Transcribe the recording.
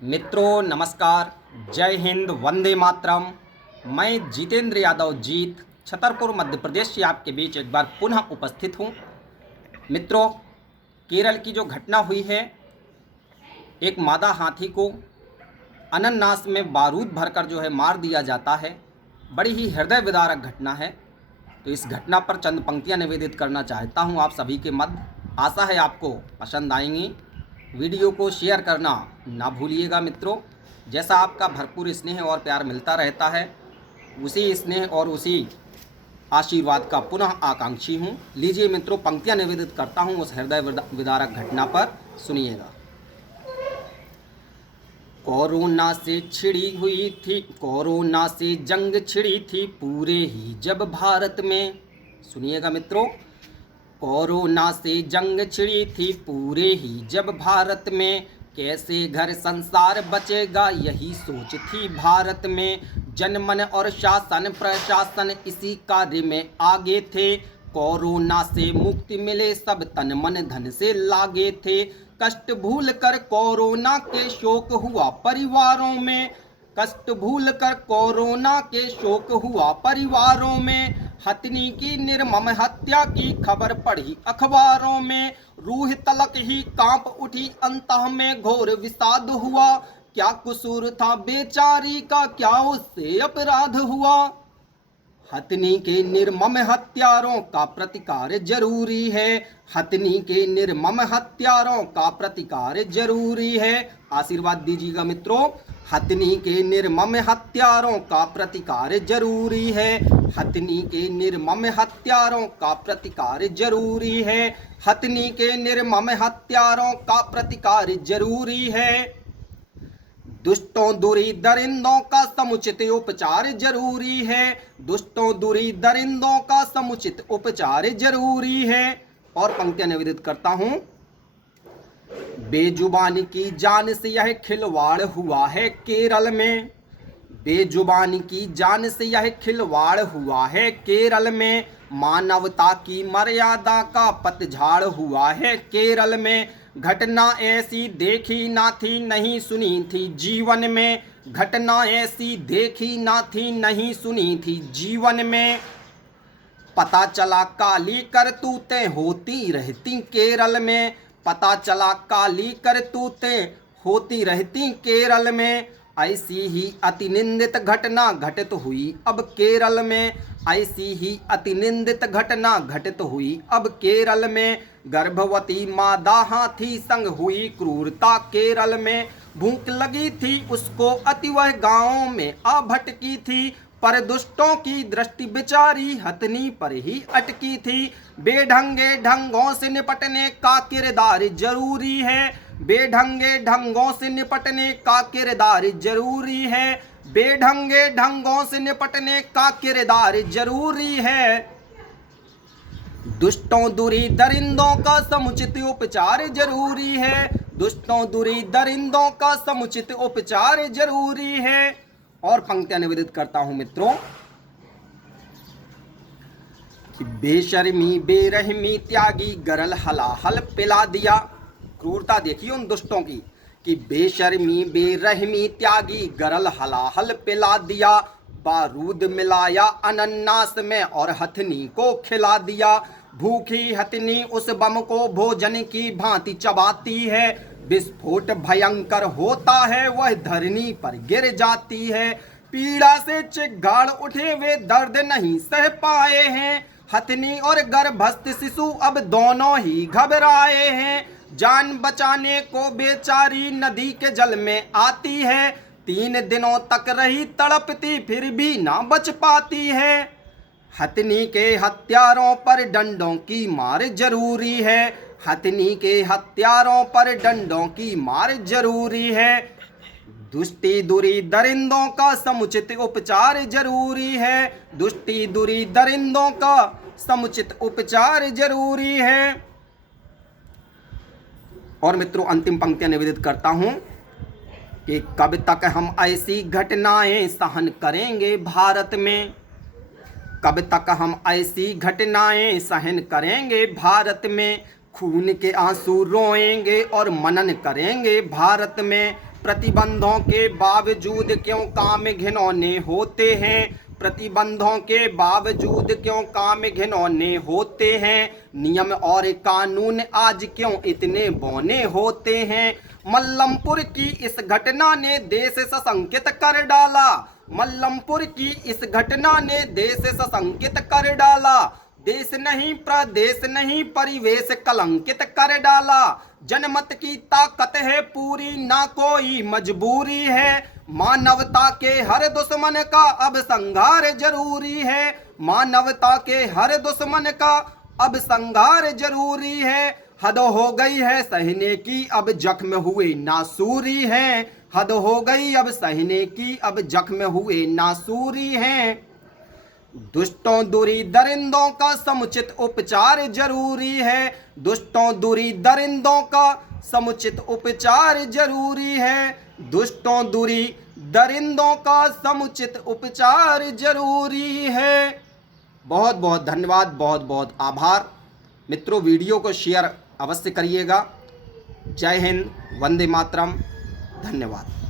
मित्रों नमस्कार, जय हिंद, वंदे मातरम। मैं जितेंद्र यादव जीत छतरपुर मध्य प्रदेश से आपके बीच एक बार पुनः उपस्थित हूँ। मित्रों, केरल की जो घटना हुई है, एक मादा हाथी को अनन्नास में बारूद भरकर जो है मार दिया जाता है, बड़ी ही हृदय विदारक घटना है। तो इस घटना पर चंद पंक्तियाँ निवेदित करना चाहता हूँ आप सभी के मध्य। आशा है आपको पसंद आएंगी। वीडियो को शेयर करना ना भूलिएगा मित्रों। जैसा आपका भरपूर स्नेह और प्यार मिलता रहता है, उसी स्नेह और उसी आशीर्वाद का पुनः आकांक्षी हूँ। लीजिए मित्रों, पंक्तियाँ निवेदित करता हूँ उस हृदय विदारक घटना पर, सुनिएगा। कोरोना से जंग छिड़ी थी पूरे ही जब भारत में। सुनिएगा मित्रों, कोरोना से जंग छिड़ी थी पूरे ही जब भारत में। कैसे घर संसार बचेगा यही सोच थी भारत में। जनमन और शासन प्रशासन इसी कार्य में आगे थे। कोरोना से मुक्ति मिले सब तन मन धन से लागे थे। कष्ट भूल कर कोरोना के शोक हुआ परिवारों में। कष्ट भूल कर कोरोना के शोक हुआ परिवारों में। हथनी की निर्मम हत्या की खबर पढ़ी अखबारों में। रूह तलक ही कांप उठी, अंतः में घोर विषाद हुआ। क्या कसूर था बेचारी का, क्या उससे अपराध हुआ। हथनी के निर्मम हत्यारों का प्रतिकार जरूरी है। हथनी के निर्मम हत्यारों का प्रतिकार जरूरी है। आशीर्वाद दीजिएगा मित्रों। हथनी के निर्मम हत्यारों का प्रतिकार जरूरी है। हथनी के निर्मम हत्यारों का प्रतिकार जरूरी है। हथनी के निर्मम हत्यारों का प्रतिकार जरूरी है। दुष्टों दूरी दरिंदों का समुचित उपचार जरूरी है। दुष्टों दूरी दरिंदों का समुचित उपचार जरूरी है। और पंक्तियां निवेदित करता हूं। बेजुबानी की जान से यह खिलवाड़ हुआ है केरल में। बेजुबानी की जान से यह खिलवाड़ हुआ है केरल में। मानवता की मर्यादा का पतझड़ हुआ है केरल में। घटना ऐसी देखी ना थी, नहीं सुनी थी जीवन में। घटना ऐसी देखी ना थी, नहीं सुनी थी जीवन में। पता चला काली करतूतें होती रहती केरल में। पता चला काली करतूतें होती रहती केरल में। ऐसी ही अतिनिंदित घटना घटित हुई अब केरल में। ऐसी ही अतिनिंदित घटना घटित हुई अब केरल में। गर्भवती मादा हाथी संग हुई क्रूरता केरल में। भूख लगी थी उसको अति, वह गाँव में आ भटकी थी। पर दुष्टों की दृष्टि बेचारी हथनी पर ही अटकी थी। बेढंगे ढंगों से निपटने का किरदार जरूरी है। बेढंगे ढंगों से निपटने का किरदार जरूरी है। बेढंगे ढंगों से निपटने का किरदार जरूरी है। दुष्टों दूरी दरिंदों का समुचित उपचार जरूरी है। दुष्टों दूरी दरिंदों का समुचित उपचार जरूरी है। और पंक्तियां निवेदित करता हूं मित्रों कि बेशर्मी बेरहमी त्यागी गरल हलाहल पिला दिया। क्रूरता देखिए उन दुष्टों की कि बेशर्मी बेरहमी त्यागी गरल हलाहल पिला दिया। बारूद मिलाया अनन्नास में और हथनी को खिला दिया। भूखी हथनी उस बम को भोजन की भांति चबाती है। विस्फोट भयंकर होता है, वह धरनी पर गिर जाती है। पीड़ा से चिघाड़ उठे वे दर्द नहीं सह पाए हैं। हथनी और गर्भस्थ शिशु अब दोनों ही घबराए हैं। जान बचाने को बेचारी नदी के जल में आती है। 3 दिनों तक रही तड़पती, फिर भी ना बच पाती है। हथनी के हत्यारों पर डंडों की मार जरूरी है। हथनी के हत्यारों पर डंडों की मार जरूरी है। दुष्टि दूरी दरिंदों का समुचित उपचार जरूरी है। दुष्टि दूरी दरिंदों का समुचित उपचार जरूरी है। और मित्रों, अंतिम पंक्तियां निवेदित करता हूं कि कब तक हम ऐसी घटनाएं सहन करेंगे भारत में। कब तक हम ऐसी घटनाएं सहन करेंगे भारत में। खून के आंसू रोएंगे और मनन करेंगे भारत में। प्रतिबंधों के बावजूद क्यों काम घिनौने होते हैं, प्रतिबंधों के बावजूद क्यों काम घिनौने होते हैं, नियम और कानून आज क्यों इतने बौने होते हैं। मल्लमपुर की इस घटना ने देश सशंकित कर डाला, मल्लमपुर की इस घटना ने देश सशंकित कर डाला। देश नहीं प्रदेश नहीं परिवेश कलंकित कर डाला। जनमत की ताकत है पूरी ना कोई मजबूरी है, मानवता के हर दुश्मन का अब संघार जरूरी है, मानवता के हर दुश्मन का अब संघार जरूरी है। हद हो गई है सहने की अब जख्म हुए नासूरी हैं, हद हो गई अब सहने की अब जख्म हुए नासूरी हैं। दुष्टों दूरी दरिंदों का समुचित उपचार जरूरी है, दुष्टों दूरी दरिंदों का समुचित उपचार जरूरी है, दुष्टों दूरी दरिंदों का समुचित उपचार जरूरी है। बहुत बहुत धन्यवाद, बहुत बहुत आभार मित्रों। वीडियो को शेयर अवश्य करिएगा। जय हिंद, वंदे मातरम, धन्यवाद।